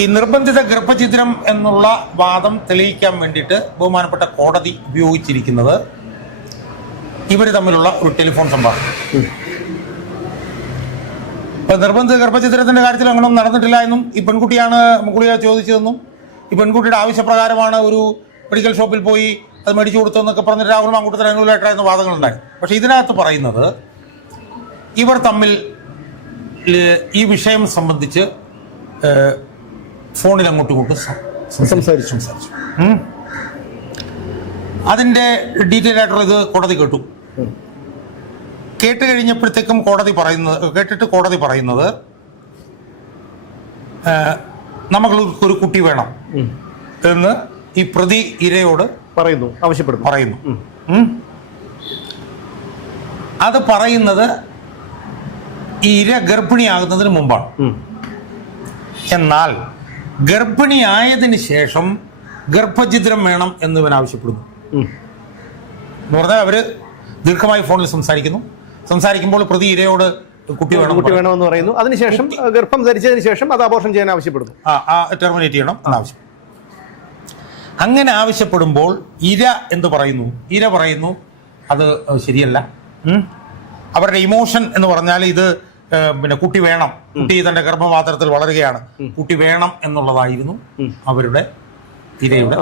ഈ നിർബന്ധിത ഗർഭഛിദ്രം എന്നുള്ള വാദം തെളിയിക്കാൻ വേണ്ടിയിട്ട് ബഹുമാനപ്പെട്ട കോടതി ഉപയോഗിച്ചിരിക്കുന്നത് ഇവർ തമ്മിലുള്ള ഒരു ടെലിഫോൺ സംഭാഷണം. ഇപ്പൊ നിർബന്ധിത ഗർഭഛിദ്രത്തിന്റെ കാര്യത്തിൽ അങ്ങനെയൊന്നും നടന്നിട്ടില്ല എന്നും ഈ പെൺകുട്ടിയാണ് ഗുളിക ചോദിച്ചതെന്നും ഈ പെൺകുട്ടിയുടെ ആവശ്യപ്രകാരമാണ് ഒരു മെഡിക്കൽ ഷോപ്പിൽ പോയി അത് മേടിച്ചു കൊടുത്തതെന്നൊക്കെ പറഞ്ഞിട്ട് രാഹുൽ മാങ്കൂട്ടത്തിൽ അനുകൂലമായിട്ടായിരുന്ന വാദങ്ങളുണ്ടായി. പക്ഷെ ഇതിനകത്ത് പറയുന്നത് ഇവർ തമ്മിൽ ഈ വിഷയം സംബന്ധിച്ച് ഫോണിൽ അങ്ങോട്ടും ഇങ്ങോട്ടും സംസാരിച്ചു. അതിന്റെ ഡീറ്റെയിൽ ആയിട്ടുള്ള ഇത് കോടതി കേട്ടു. കേട്ട് കഴിഞ്ഞപ്പോഴത്തേക്കും കോടതി പറയുന്നത് നമുക്കൊരു കുട്ടി വേണം എന്ന് ഈ പ്രതി ഇരയോട് പറയുന്നു. അത് പറയുന്നത് ഈ ഇര ഗർഭിണിയാകുന്നതിന് മുമ്പാണ്. എന്നാൽ ഗർഭിണിയായതിനു ശേഷം ഗർഭഛിദ്രം വേണം എന്ന് ഇവൻ ആവശ്യപ്പെടുന്നു. എന്ന് പറഞ്ഞാൽ അവര് ദീർഘമായി ഫോണിൽ സംസാരിക്കുമ്പോൾ പ്രതി ഇരയോട് കുട്ടി വേണമെന്ന് പറയുന്നു. അതിനുശേഷം ഗർഭം ധരിച്ചതിന് ശേഷം അത് അബോർഷൻ ചെയ്യാൻ ആവശ്യപ്പെടുന്നു, ടെർമിനേറ്റ് ചെയ്യണം എന്നാവശ്യം. അങ്ങനെ ആവശ്യപ്പെടുമ്പോൾ ഇര പറയുന്നു അത് ശരിയല്ല. അവരുടെ ഇമോഷൻ എന്ന് പറഞ്ഞാൽ ഇത് കുട്ടി വേണം, കുട്ടി തന്റെ ഗർഭപാത്രത്തിൽ വളരുകയാണ്, കുട്ടി വേണം എന്നുള്ളതായിരുന്നു അവരുടെ ഇരയുടെ